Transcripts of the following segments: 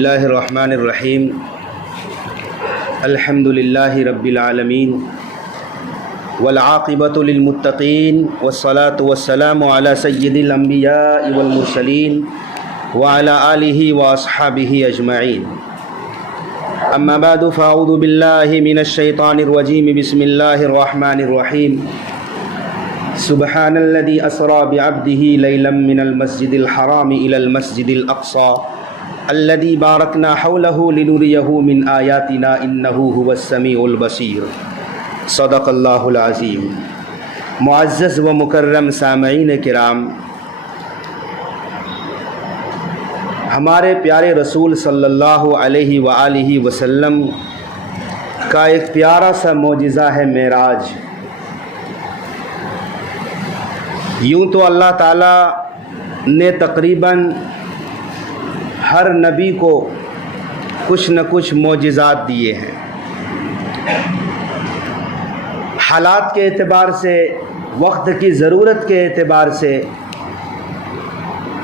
اللہ الرحمن الرحیم الحمد للہ رب العالمین والعاقبۃ للمتقین والصلاة والسلام علی سید الانبیاء والمرسلین وعلی آلہ واصحابہ اجمعین اما بعد فاعوذ باللہ من الشیطان الرجیم بسم اللہ الرحمن الرحیم سبحان الذي اسرى بعبده ليلا من المسجد الحرام الى المسجد الاقصى الذي باركنا حوله لنريه من آياتنا انه هو السميع البصير صدق اللہ العظیم۔ معزز و مکرم سامعین کرام، ہمارے پیارے رسول صلی اللہ علیہ وآلہ وسلم کا ایک پیارا سا معجزہ ہے معراج۔ یوں تو اللہ تعالیٰ نے تقریباً ہر نبی کو کچھ نہ کچھ معجزات دیے ہیں، حالات کے اعتبار سے، وقت کی ضرورت کے اعتبار سے۔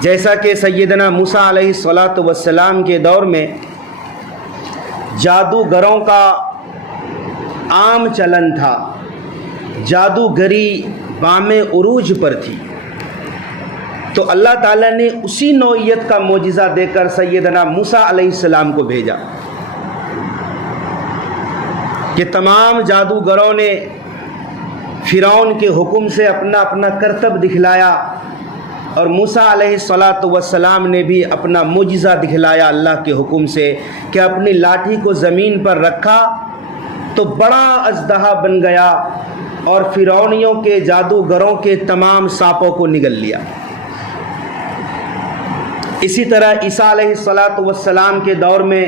جیسا کہ سیدنا موسیٰ علیہ السلام کے دور میں جادوگروں کا عام چلن تھا، جادوگری بام عروج پر تھی، تو اللہ تعالیٰ نے اسی نوعیت کا معجزہ دے کر سیدنا موسیٰ علیہ السلام کو بھیجا کہ تمام جادوگروں نے فرعون کے حکم سے اپنا اپنا کرتب دکھلایا، اور موسیٰ علیہ السلام نے بھی اپنا معجزہ دکھلایا اللہ کے حکم سے کہ اپنی لاٹھی کو زمین پر رکھا تو بڑا اژدہا بن گیا اور فرعونیوں کے جادوگروں کے تمام سانپوں کو نگل لیا۔ اسی طرح عیسیٰ علیہ السلام کے دور میں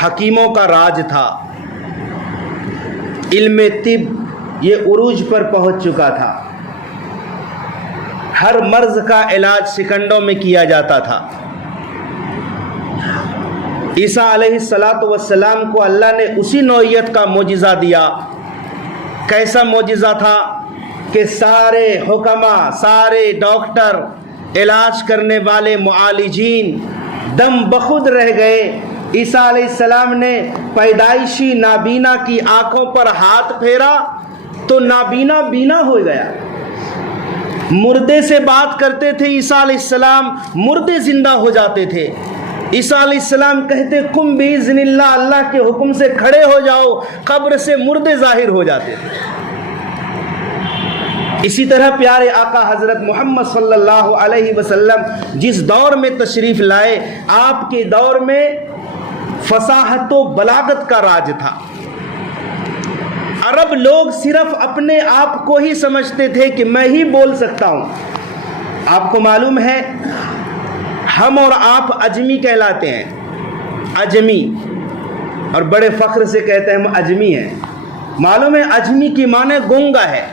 حکیموں کا راج تھا، علم طب یہ عروج پر پہنچ چکا تھا، ہر مرض کا علاج سیکنڈوں میں کیا جاتا تھا۔ عیسیٰ علیہ السلام کو اللہ نے اسی نوعیت کا معجزہ دیا۔ کیسا معجزہ تھا کہ سارے حکما، سارے ڈاکٹر، علاج کرنے والے معالجین دم بخود رہ گئے۔ عیسیٰ علیہ السلام نے پیدائشی نابینا کی آنکھوں پر ہاتھ پھیرا تو نابینا بینا ہو گیا۔ مردے سے بات کرتے تھے عیسیٰ علیہ السلام، مردے زندہ ہو جاتے تھے۔ عیسیٰ علیہ السلام کہتے قم باذن اللہ، اللہ کے حکم سے کھڑے ہو جاؤ، قبر سے مردے ظاہر ہو جاتے تھے۔ اسی طرح پیارے آقا حضرت محمد صلی اللہ علیہ وسلم جس دور میں تشریف لائے، آپ کے دور میں فصاحت و بلاغت کا راج تھا۔ عرب لوگ صرف اپنے آپ کو ہی سمجھتے تھے کہ میں ہی بول سکتا ہوں۔ آپ کو معلوم ہے ہم اور آپ اجمی کہلاتے ہیں، اجمی، اور بڑے فخر سے کہتے ہیں ہم اجمی ہیں۔ معلوم ہے اجمی کی معنی گونگا ہے،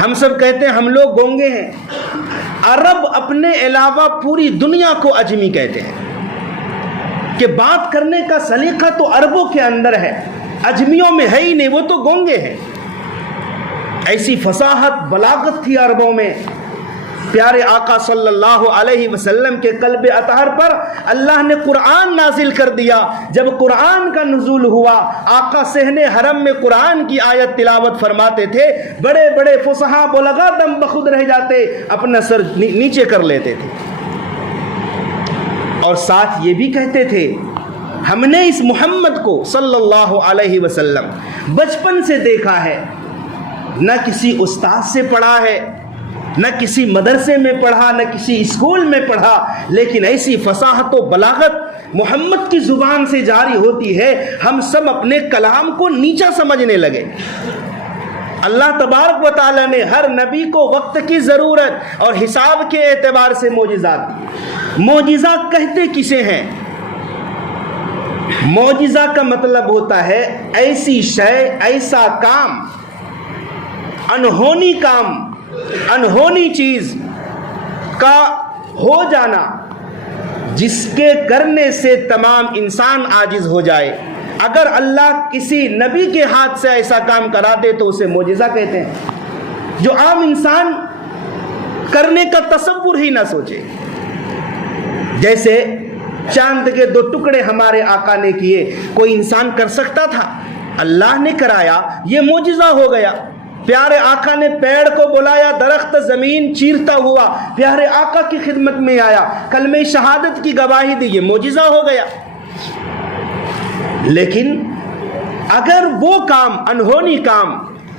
ہم سب کہتے ہیں ہم لوگ گونگے ہیں۔ عرب اپنے علاوہ پوری دنیا کو اجمی کہتے ہیں کہ بات کرنے کا سلیقہ تو عربوں کے اندر ہے، اجمیوں میں ہے ہی نہیں، وہ تو گونگے ہیں۔ ایسی فصاحت بلاغت تھی عربوں میں۔ پیارے آقا صلی اللہ علیہ وسلم کے قلب اطہر پر اللہ نے قرآن نازل کر دیا۔ جب قرآن کا نزول ہوا، آقا صحن حرم میں قرآن کی آیت تلاوت فرماتے تھے، بڑے بڑے فصحاء بلغاء دم بخود رہ جاتے، اپنا سر نیچے کر لیتے تھے، اور ساتھ یہ بھی کہتے تھے ہم نے اس محمد کو صلی اللہ علیہ وسلم بچپن سے دیکھا ہے، نہ کسی استاد سے پڑھا ہے، نہ کسی مدرسے میں پڑھا، نہ کسی اسکول میں پڑھا، لیکن ایسی فصاحت و بلاغت محمد کی زبان سے جاری ہوتی ہے، ہم سب اپنے کلام کو نیچا سمجھنے لگے۔ اللہ تبارک و تعالیٰ نے ہر نبی کو وقت کی ضرورت اور حساب کے اعتبار سے معجزات دی۔ معجزہ کہتے کسے ہیں؟ معجزہ کا مطلب ہوتا ہے ایسی شے، ایسا کام، انہونی کام، انہونی چیز کا ہو جانا جس کے کرنے سے تمام انسان عاجز ہو جائے۔ اگر اللہ کسی نبی کے ہاتھ سے ایسا کام کرا دے تو اسے معجزہ کہتے ہیں، جو عام انسان کرنے کا تصور ہی نہ سوچے۔ جیسے چاند کے 2 ٹکڑے ہمارے آقا نے کیے، کوئی انسان کر سکتا تھا؟ اللہ نے کرایا، یہ معجزہ ہو گیا۔ پیارے آقا نے پیڑ کو بلایا، درخت زمین چیرتا ہوا پیارے آقا کی خدمت میں آیا، کلمہ شہادت کی گواہی دی، یہ معجزہ ہو گیا۔ لیکن اگر وہ کام، انہونی کام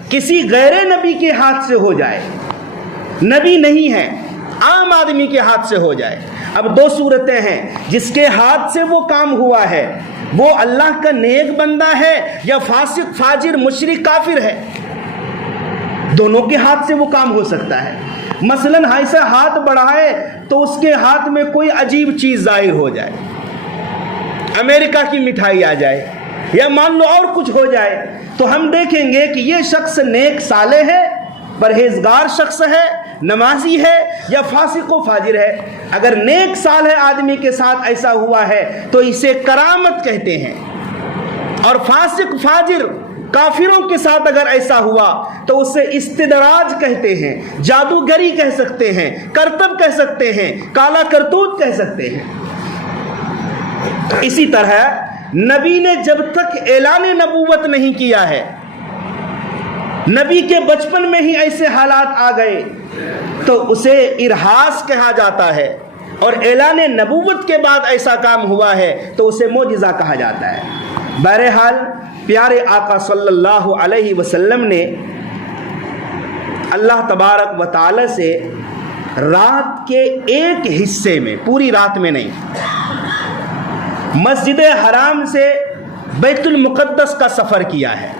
کسی غیر نبی کے ہاتھ سے ہو جائے، نبی نہیں ہے، عام آدمی کے ہاتھ سے ہو جائے، اب 2 صورتیں ہیں، جس کے ہاتھ سے وہ کام ہوا ہے وہ اللہ کا نیک بندہ ہے یا فاسق فاجر مشرک کافر ہے، دونوں کے ہاتھ سے وہ کام ہو سکتا ہے۔ مثلاً ایسا ہاتھ بڑھائے تو اس کے ہاتھ میں کوئی عجیب چیز ظاہر ہو جائے، امریکہ کی مٹھائی آ جائے یا مان لو اور کچھ ہو جائے، تو ہم دیکھیں گے کہ یہ شخص نیک صالح ہے، پرہیزگار شخص ہے، نمازی ہے یا فاسق و فاجر ہے۔ اگر نیک صالح آدمی کے ساتھ ایسا ہوا ہے تو اسے کرامت کہتے ہیں، اور فاسق فاجر کافروں کے ساتھ اگر ایسا ہوا تو اسے استدراج کہتے ہیں، جادوگری کہہ سکتے ہیں، کرتب کہہ سکتے ہیں، کالا کرتوت کہہ سکتے ہیں۔ اسی طرح نبی نے جب تک اعلان نبوت نہیں کیا ہے، نبی کے بچپن میں ہی ایسے حالات آ گئے تو اسے ارہاس کہا جاتا ہے، اور اعلان نبوت کے بعد ایسا کام ہوا ہے تو اسے معجزہ کہا جاتا ہے۔ بہرحال پیارے آقا صلی اللہ علیہ وسلم نے اللہ تبارک و تعالی سے رات کے ایک حصے میں، پوری رات میں نہیں، مسجد حرام سے بیت المقدس کا سفر کیا ہے،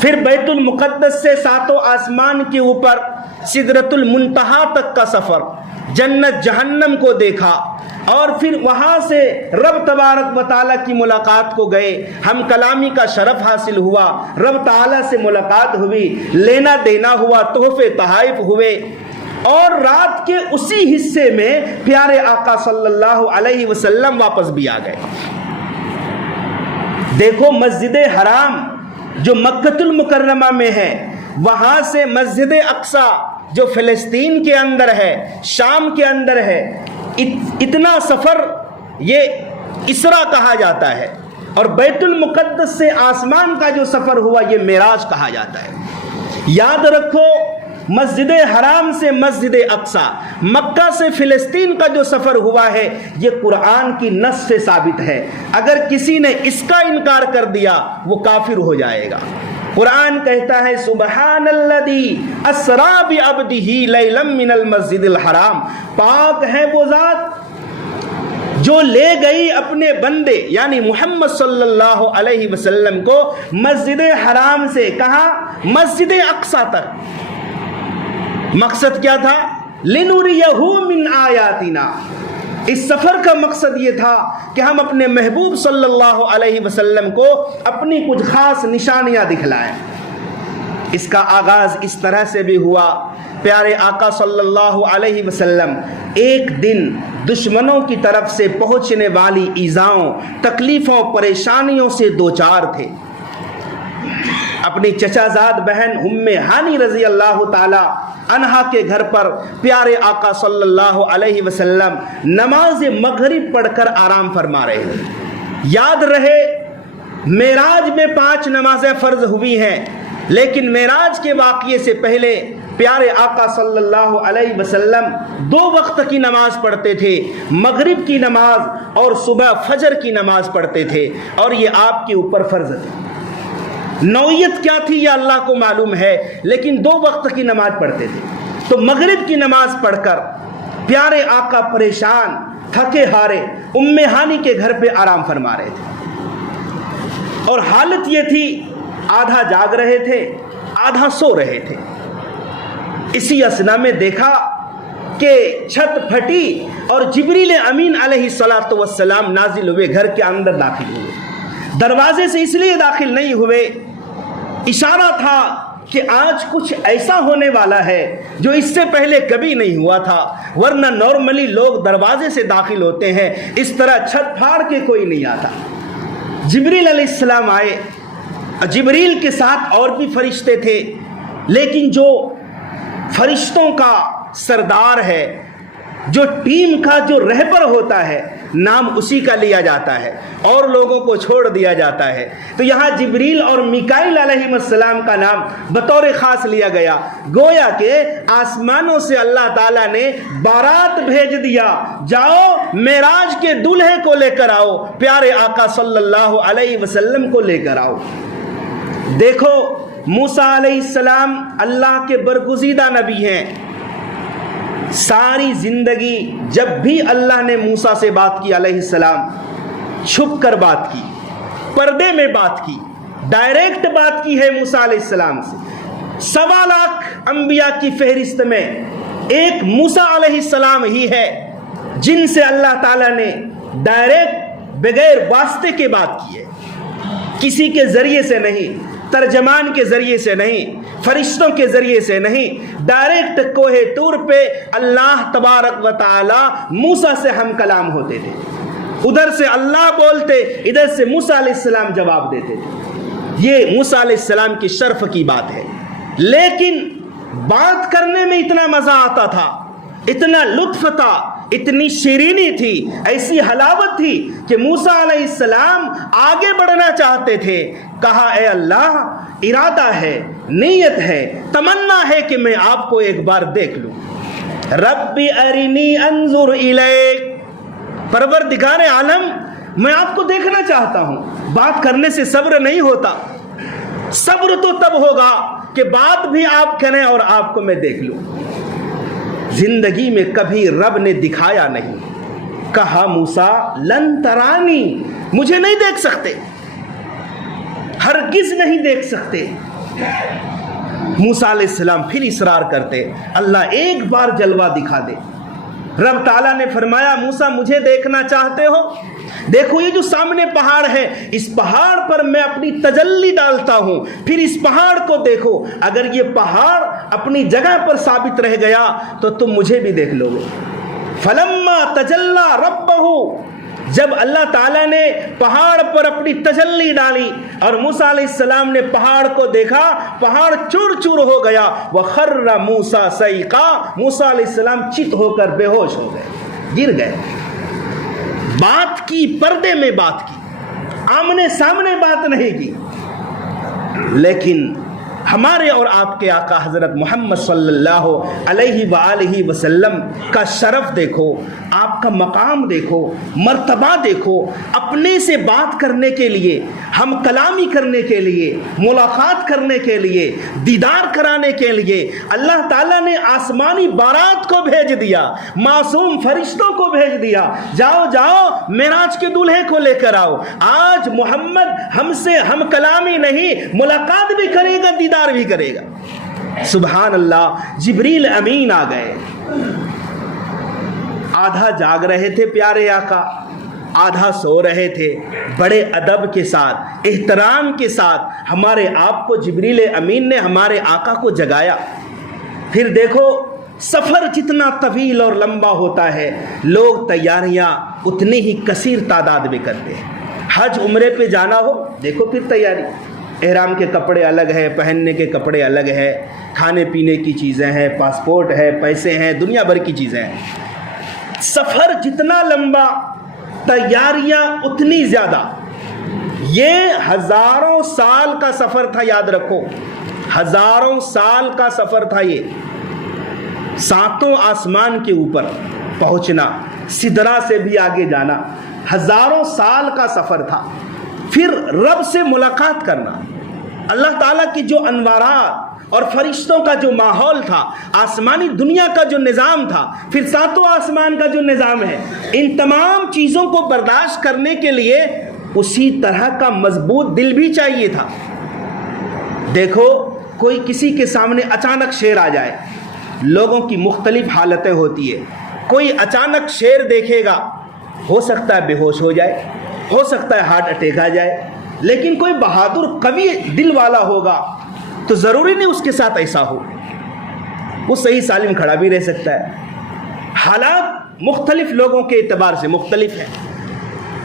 پھر بیت المقدس سے 7 آسمان کے اوپر سدرۃ المنتہا تک کا سفر، جنت جہنم کو دیکھا، اور پھر وہاں سے رب تبارک و تعالیٰ کی ملاقات کو گئے، ہم کلامی کا شرف حاصل ہوا، رب تعالیٰ سے ملاقات ہوئی، لینا دینا ہوا، تحفے تحائف ہوئے، اور رات کے اسی حصے میں پیارے آقا صلی اللہ علیہ وسلم واپس بھی آ گئے۔ دیکھو مسجد حرام جو مکۃ المکرمہ میں ہے، وہاں سے مسجد اقصیٰ جو فلسطین کے اندر ہے، شام کے اندر ہے، اتنا سفر یہ اسرا کہا جاتا ہے، اور بیت المقدس سے آسمان کا جو سفر ہوا یہ معراج کہا جاتا ہے۔ یاد رکھو مسجد حرام سے مسجد اقصیٰ، مکہ سے فلسطین کا جو سفر ہوا ہے یہ قرآن کی نص سے ثابت ہے، اگر کسی نے اس کا انکار کر دیا وہ کافر ہو جائے گا۔ قرآن کہتا ہے سبحان الذی اسریٰ بعبدہ لیلا من المسجد الحرام، پاک ہے وہ ذات جو لے گئی اپنے بندے یعنی محمد صلی اللہ علیہ وسلم کو مسجد حرام سے، کہاں؟ مسجد اقصیٰ تک۔ مقصد کیا تھا؟ لنریہ من آیاتنا، اس سفر کا مقصد یہ تھا کہ ہم اپنے محبوب صلی اللہ علیہ وسلم کو اپنی کچھ خاص نشانیاں دکھلائیں۔ اس کا آغاز اس طرح سے بھی ہوا، پیارے آقا صلی اللہ علیہ وسلم ایک دن دشمنوں کی طرف سے پہنچنے والی ایذاؤں، تکلیفوں، پریشانیوں سے دوچار تھے۔ اپنی چچا زاد بہن ام ہانی رضی اللہ تعالی عنہا کے گھر پر پیارے آقا صلی اللہ علیہ وسلم نماز مغرب پڑھ کر آرام فرما رہے ہیں۔ یاد رہے معراج میں 5 نمازیں فرض ہوئی ہیں، لیکن معراج کے واقعے سے پہلے پیارے آقا صلی اللہ علیہ وسلم 2 وقت کی نماز پڑھتے تھے، مغرب کی نماز اور صبح فجر کی نماز پڑھتے تھے، اور یہ آپ کے اوپر فرض تھی۔ نوعیت کیا تھی یہ اللہ کو معلوم ہے، لیکن 2 وقت کی نماز پڑھتے تھے۔ تو مغرب کی نماز پڑھ کر پیارے آقا پریشان، تھکے ہارے ام ہانی کے گھر پہ آرام فرما رہے تھے، اور حالت یہ تھی آدھا جاگ رہے تھے، آدھا سو رہے تھے۔ اسی اثنا میں دیکھا کہ چھت پھٹی اور جبریل امین علیہ الصلوۃ والسلام نازل ہوئے، گھر کے اندر داخل ہوئے۔ دروازے سے اس لیے داخل نہیں ہوئے، اشارہ تھا کہ آج کچھ ایسا ہونے والا ہے جو اس سے پہلے کبھی نہیں ہوا تھا، ورنہ نارملی لوگ دروازے سے داخل ہوتے ہیں، اس طرح چھت پھاڑ کے کوئی نہیں آتا۔ جبریل علیہ السلام آئے، جبریل کے ساتھ اور بھی فرشتے تھے، لیکن جو فرشتوں کا سردار ہے، جو ٹیم کا جو رہبر ہوتا ہے، نام اسی کا لیا جاتا ہے اور لوگوں کو چھوڑ دیا جاتا ہے. تو یہاں جبریل اور میکائیل علیہ السلام کا نام بطور خاص لیا گیا. گویا کہ آسمانوں سے اللہ تعالیٰ نے بارات بھیج دیا, جاؤ معراج کے دولہے کو لے کر آؤ, پیارے آقا صلی اللہ علیہ وسلم کو لے کر آؤ. دیکھو موسیٰ علیہ السلام اللہ کے برگزیدہ نبی ہیں. ساری زندگی جب بھی اللہ نے موسیٰ سے بات کی علیہ السلام, چھپ کر بات کی, پردے میں بات کی, ڈائریکٹ بات کی ہے موسیٰ علیہ السلام سے. 1.25 لاکھ انبیاء کی فہرست میں ایک موسیٰ علیہ السلام ہی ہے جن سے اللہ تعالیٰ نے ڈائریکٹ بغیر واسطے کے بات کی ہے. کسی کے ذریعے سے نہیں, ترجمان کے ذریعے سے نہیں, فرشتوں کے ذریعے سے نہیں, ڈائریکٹ کوہ طور پہ اللہ تبارک و تعالی موسیٰ سے ہم کلام ہوتے تھے. ادھر سے اللہ بولتے, ادھر سے موسیٰ علیہ السلام جواب دیتے تھے. یہ موسیٰ علیہ السلام کی شرف کی بات ہے. لیکن بات کرنے میں اتنا مزہ آتا تھا, اتنا لطف تھا, اتنی شیرینی تھی, ایسی حلاوت تھی کہ موسیٰ علیہ السلام آگے بڑھنا چاہتے تھے. کہا اے اللہ, ارادہ ہے, نیت ہے, تمنا ہے کہ میں آپ کو ایک بار دیکھ لوں. ربی ارنی انظر الیک, پروردگار عالم میں آپ کو دیکھنا چاہتا ہوں. بات کرنے سے صبر نہیں ہوتا, صبر تو تب ہوگا کہ بات بھی آپ کریں اور آپ کو میں دیکھ لوں. زندگی میں کبھی رب نے دکھایا نہیں. کہا موسیٰ لن ترانی, مجھے نہیں دیکھ سکتے, ہرگز نہیں دیکھ سکتے. موسیٰ علیہ السلام پھر اصرار کرتے, اللہ ایک بار جلوہ دکھا دے. رب تعالیٰ نے فرمایا موسیٰ مجھے دیکھنا چاہتے ہو, دیکھو یہ جو سامنے پہاڑ ہے, اس پہاڑ پر میں اپنی تجلی ڈالتا ہوں, پھر اس پہاڑ کو دیکھو. اگر یہ پہاڑ اپنی جگہ پر ثابت رہ گیا تو تم مجھے بھی دیکھ لو گے. فلما تجلی ربہ, جب اللہ تعالیٰ نے پہاڑ پر اپنی تجلی ڈالی اور موسیٰ علیہ السلام نے پہاڑ کو دیکھا, پہاڑ چور چور ہو گیا. وَخَرَّ مُوسَىٰ صَعِقًا, موسیٰ علیہ السلام چت ہو کر بے ہوش ہو گئے, گر گئے. بات کی, پردے میں بات کی, آمنے سامنے بات نہیں کی. لیکن ہمارے اور آپ کے آقا حضرت محمد صلی اللہ علیہ وآلہ وسلم کا شرف دیکھو, آپ کا مقام دیکھو, مرتبہ دیکھو. اپنے سے بات کرنے کے لیے, ہم کلامی کرنے کے لیے, ملاقات کرنے کے لیے, دیدار کرانے کے لیے اللہ تعالیٰ نے آسمانی بارات کو بھیج دیا, معصوم فرشتوں کو بھیج دیا. جاؤ جاؤ معراج کے دولہے کو لے کر آؤ. آج محمد ہم سے ہم کلامی نہیں, ملاقات بھی کرے گا, دیدار بھی کرے گا. سبحان اللہ. جبریل امین آ گئے. آدھا جاگ رہے تھے پیارے آقا, آدھا سو رہے تھے. بڑے ادب کے ساتھ, احترام کے ساتھ ہمارے آپ کو جبریل امین نے ہمارے آقا کو جگایا. پھر دیکھو سفر جتنا طویل اور لمبا ہوتا ہے, لوگ تیاریاں اتنی ہی کثیر تعداد میں کرتے ہیں. حج عمرے پہ جانا ہو, دیکھو پھر تیاری, احرام کے کپڑے الگ ہے, پہننے کے کپڑے الگ ہے, کھانے پینے کی چیزیں ہیں, پاسپورٹ ہے, پیسے ہیں, دنیا بھر کی چیزیں ہیں. سفر جتنا لمبا, تیاریاں اتنی زیادہ. یہ ہزاروں سال کا سفر تھا, یاد رکھو, ہزاروں سال کا سفر تھا. یہ 7 آسمان کے اوپر پہنچنا, سدرا سے بھی آگے جانا, ہزاروں سال کا سفر تھا. پھر رب سے ملاقات کرنا, اللہ تعالیٰ کی جو انوارات اور فرشتوں کا جو ماحول تھا, آسمانی دنیا کا جو نظام تھا, پھر 7 آسمان کا جو نظام ہے, ان تمام چیزوں کو برداشت کرنے کے لیے اسی طرح کا مضبوط دل بھی چاہیے تھا. دیکھو کوئی کسی کے سامنے اچانک شیر آ جائے, لوگوں کی مختلف حالتیں ہوتی ہے. کوئی اچانک شیر دیکھے گا, ہو سکتا ہے بے ہوش ہو جائے, ہو سکتا ہے ہارٹ اٹیک آ جائے. لیکن کوئی بہادر قوی دل والا ہوگا تو ضروری نہیں اس کے ساتھ ایسا ہو, وہ صحیح سالم کھڑا بھی رہ سکتا ہے. حالات مختلف لوگوں کے اعتبار سے مختلف ہیں.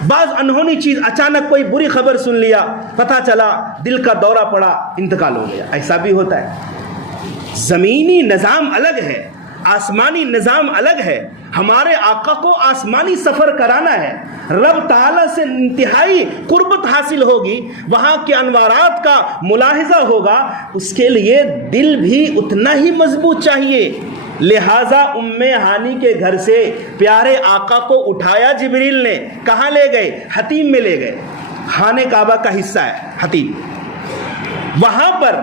بعض انہونی چیز, اچانک کوئی بری خبر سن لیا, پتہ چلا دل کا دورہ پڑا, انتقال ہو گیا, ایسا بھی ہوتا ہے. زمینی نظام الگ ہے, آسمانی نظام الگ ہے. ہمارے آقا کو آسمانی سفر کرانا ہے, رب تعالیٰ سے انتہائی قربت حاصل ہوگی, وہاں کے انوارات کا ملاحظہ ہوگا, اس کے لیے دل بھی اتنا ہی مضبوط چاہیے. لہٰذا ام ہانی کے گھر سے پیارے آقا کو اٹھایا جبریل نے, کہاں لے گئے؟ حتیم میں لے گئے. خانہ کعبہ کا حصہ ہے حتیم. وہاں پر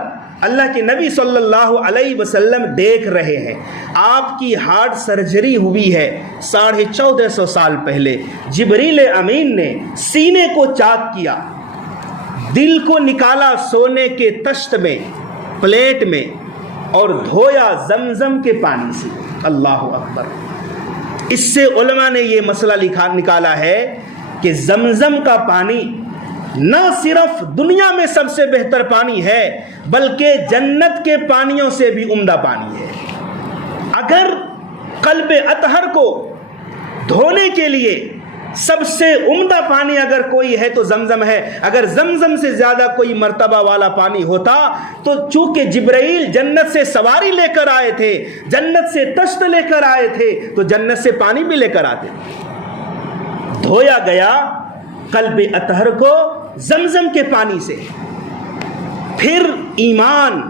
اللہ کے نبی صلی اللہ علیہ وسلم دیکھ رہے ہیں, آپ کی ہارٹ سرجری ہوئی ہے 1450 سال پہلے. جبریل امین نے سینے کو چاک کیا, دل کو نکالا سونے کے تشت میں, پلیٹ میں, اور دھویا زمزم کے پانی سے. اللہ اکبر. اس سے علماء نے یہ مسئلہ نکالا ہے کہ زمزم کا پانی نہ صرف دنیا میں سب سے بہتر پانی ہے, بلکہ جنت کے پانیوں سے بھی عمدہ پانی ہے. اگر قلب اطہر کو دھونے کے لیے سب سے عمدہ پانی اگر کوئی ہے تو زمزم ہے. اگر زمزم سے زیادہ کوئی مرتبہ والا پانی ہوتا تو چونکہ جبرائیل جنت سے سواری لے کر آئے تھے, جنت سے تشت لے کر آئے تھے, تو جنت سے پانی بھی لے کر آتے. دھویا گیا قلب اطہر کو زمزم کے پانی سے. پھر ایمان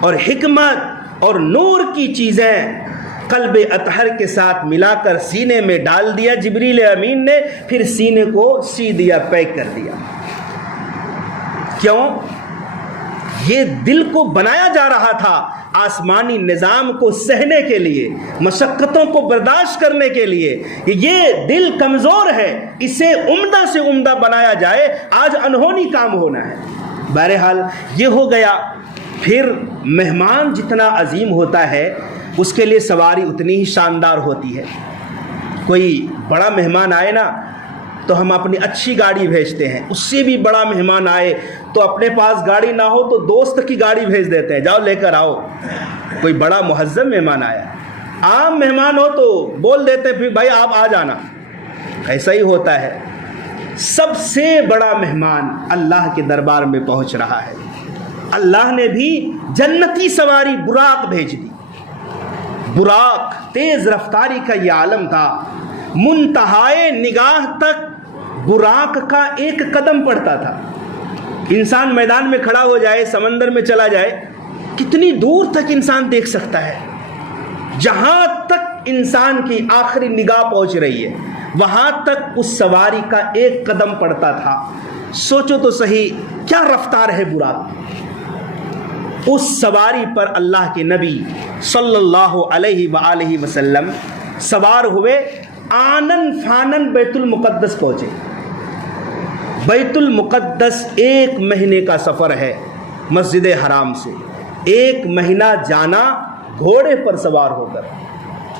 اور حکمت اور نور کی چیزیں قلب اطہر کے ساتھ ملا کر سینے میں ڈال دیا جبریل امین نے, پھر سینے کو سی دیا, پیک کر دیا. کیوں؟ یہ دل کو بنایا جا رہا تھا آسمانی نظام کو سہنے کے لیے, مشقتوں کو برداشت کرنے کے لیے. یہ دل کمزور ہے, اسے عمدہ سے عمدہ بنایا جائے. آج انہونی کام ہونا ہے. بہرحال یہ ہو گیا. پھر مہمان جتنا عظیم ہوتا ہے اس کے لیے سواری اتنی ہی شاندار ہوتی ہے. کوئی بڑا مہمان آئے نا تو ہم اپنی اچھی گاڑی بھیجتے ہیں. اس سے بھی بڑا مہمان آئے تو اپنے پاس گاڑی نہ ہو تو دوست کی گاڑی بھیج دیتے ہیں, جاؤ لے کر آؤ. کوئی بڑا مہذب مہمان آیا, عام مہمان ہو تو بول دیتے پھر بھائی آپ آ جانا. ایسا ہی ہوتا ہے. سب سے بڑا مہمان اللہ کے دربار میں پہنچ رہا ہے. اللہ نے بھی جنتی سواری براق بھیج دی. براق تیز رفتاری کا یہ عالم تھا. منتہائے نگاہ تک براق کا ایک قدم پڑتا تھا. انسان میدان میں کھڑا ہو جائے, سمندر میں چلا جائے, کتنی دور تک انسان دیکھ سکتا ہے. جہاں تک انسان کی آخری نگاہ پہنچ رہی ہے وہاں تک اس سواری کا ایک قدم پڑتا تھا. سوچو تو صحیح کیا رفتار ہے براق. اس سواری پر اللہ کے نبی صلی اللہ علیہ وآلہ وسلم سوار ہوئے, آنن فانن بیت المقدس پہنچے. بیت المقدس 1 مہینے کا سفر ہے مسجد حرام سے. 1 مہینہ جانا گھوڑے پر سوار ہو کر,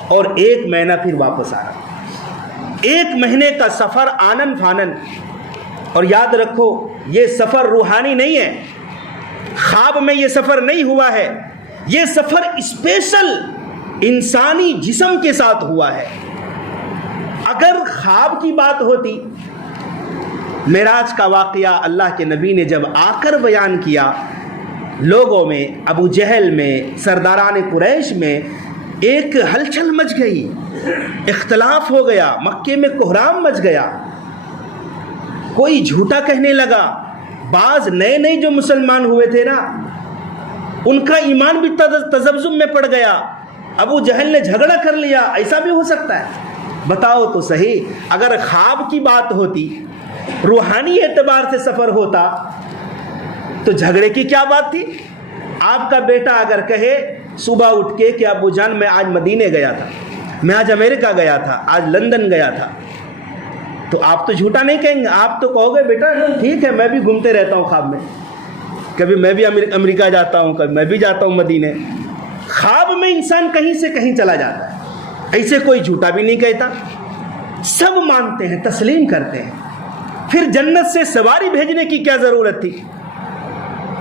اور 1 مہینہ پھر واپس آنا. 1 مہینے کا سفر آنن فانن. اور یاد رکھو یہ سفر روحانی نہیں ہے, خواب میں یہ سفر نہیں ہوا ہے. یہ سفر اسپیشل انسانی جسم کے ساتھ ہوا ہے. اگر خواب کی بات ہوتی, معراج کا واقعہ اللہ کے نبی نے جب آ کر بیان کیا, لوگوں میں, ابو جہل میں, سرداران قریش میں ایک ہلچل مچ گئی, اختلاف ہو گیا, مکے میں کوہرام مچ گیا. کوئی جھوٹا کہنے لگا. بعض نئے نئے جو مسلمان ہوئے تھے نا ان کا ایمان بھی تذبذب میں پڑ گیا. ابو جہل نے جھگڑا کر لیا. ایسا بھی ہو سکتا ہے؟ بتاؤ تو صحیح. اگر خواب کی بات ہوتی, روحانی اعتبار سے سفر ہوتا تو جھگڑے کی کیا بات تھی؟ آپ کا بیٹا اگر کہے صبح اٹھ کے کہ ابو جان میں آج مدینے گیا تھا, میں آج امریکہ گیا تھا, آج لندن گیا تھا, تو آپ تو جھوٹا نہیں کہیں گے. آپ تو کہو گے بیٹا ٹھیک ہے میں بھی گھومتے رہتا ہوں خواب میں, کبھی میں بھی امریکہ جاتا ہوں, کبھی میں بھی جاتا ہوں مدینے. خواب میں انسان کہیں سے کہیں چلا جاتا ہے. ایسے کوئی جھوٹا بھی نہیں کہتا, سب مانتے ہیں, تسلیم کرتے ہیں. پھر جنت سے سواری بھیجنے کی کیا ضرورت تھی؟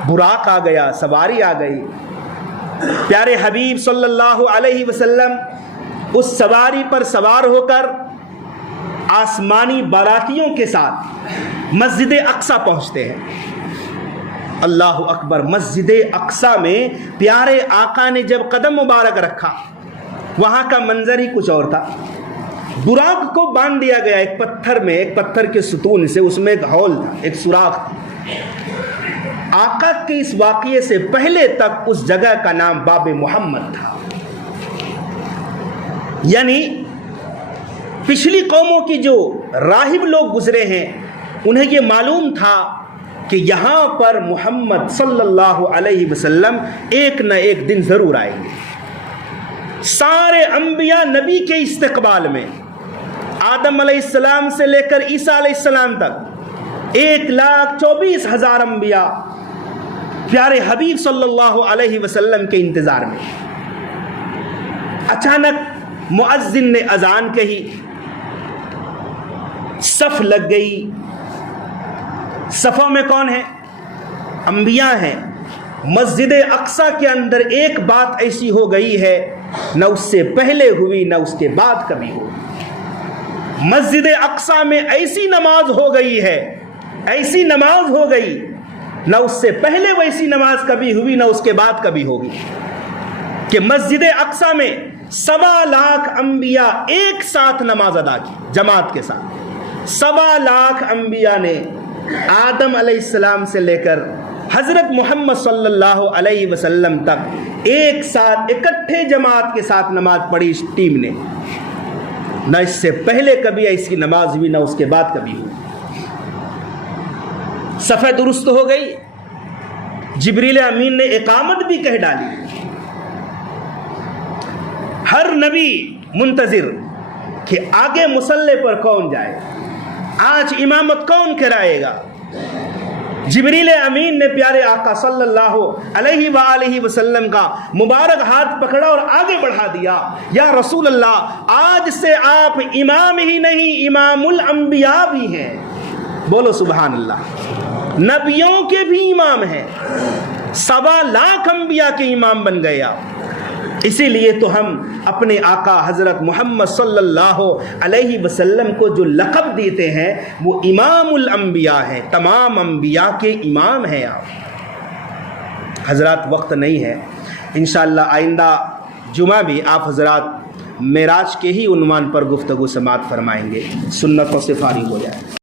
براق آ گیا, سواری آ گئی. پیارے حبیب صلی اللہ علیہ وسلم اس سواری پر سوار ہو کر آسمانی باراتیوں کے ساتھ مسجد اقصی پہنچتے ہیں. اللہ اکبر. مسجد اقصی میں پیارے آقا نے جب قدم مبارک رکھا وہاں کا منظر ہی کچھ اور تھا. براق کو باندھ دیا گیا ایک پتھر میں, ایک پتھر کے ستون سے, اس میں ایک ہول تھا, ایک سوراخ تھا. آقا کے اس واقعے سے پہلے تک اس جگہ کا نام باب محمد تھا. یعنی پچھلی قوموں کی جو راہب لوگ گزرے ہیں انہیں یہ معلوم تھا کہ یہاں پر محمد صلی اللہ علیہ وسلم ایک نہ ایک دن ضرور آئیں گے. سارے انبیاء نبی کے استقبال میں, آدم علیہ السلام سے لے کر عیسیٰ علیہ السلام تک 1,24,000 انبیاء پیارے حبیب صلی اللہ علیہ وسلم کے انتظار میں. اچانک مؤذن نے اذان کہی, صف لگ گئی. صفوں میں کون ہے؟ انبیاء ہیں. مسجد اقصی کے اندر ایک بات ایسی ہو گئی ہے نہ اس سے پہلے ہوئی نہ اس کے بعد کبھی ہو. مسجد اقصی میں ایسی نماز ہو گئی ہے, ایسی نماز ہو گئی, نہ اس سے پہلے ویسی نماز کبھی ہوئی نہ اس کے بعد کبھی ہوگی, کہ مسجد اقصی میں 1.25 انبیاء ایک ساتھ نماز ادا کی جماعت کے ساتھ. 1.25 انبیاء نے آدم علیہ السلام سے لے کر حضرت محمد صلی اللہ علیہ وسلم تک ایک ساتھ اکٹھے جماعت کے ساتھ نماز پڑھی اس ٹیم نے. نہ اس سے پہلے کبھی ایسی نماز ہوئی نہ اس کے بعد کبھی ہوئی. صفحہ درست ہو گئی. جبریل امین نے اقامت بھی کہہ ڈالی. ہر نبی منتظر کہ آگے مصلی پر کون جائے, آج امامت کون کرائے گا. جبریل امین نے پیارے آقا صلی اللہ علیہ وآلہ وسلم کا مبارک ہاتھ پکڑا اور آگے بڑھا دیا. یا رسول اللہ, آج سے آپ امام ہی نہیں امام الانبیاء بھی ہیں. بولو سبحان اللہ. نبیوں کے بھی امام ہیں, 1.25 انبیاء کے امام بن گئے آپ. اسی لیے تو ہم اپنے آقا حضرت محمد صلی اللہ علیہ وسلم کو جو لقب دیتے ہیں وہ امام الانبیاء ہے, تمام انبیاء کے امام ہیں آپ. حضرات وقت نہیں ہے, انشاءاللہ آئندہ جمعہ بھی آپ حضرات معراج کے ہی عنوان پر گفتگو سماعت فرمائیں گے. سنتوں سے فارغ ہو جائے.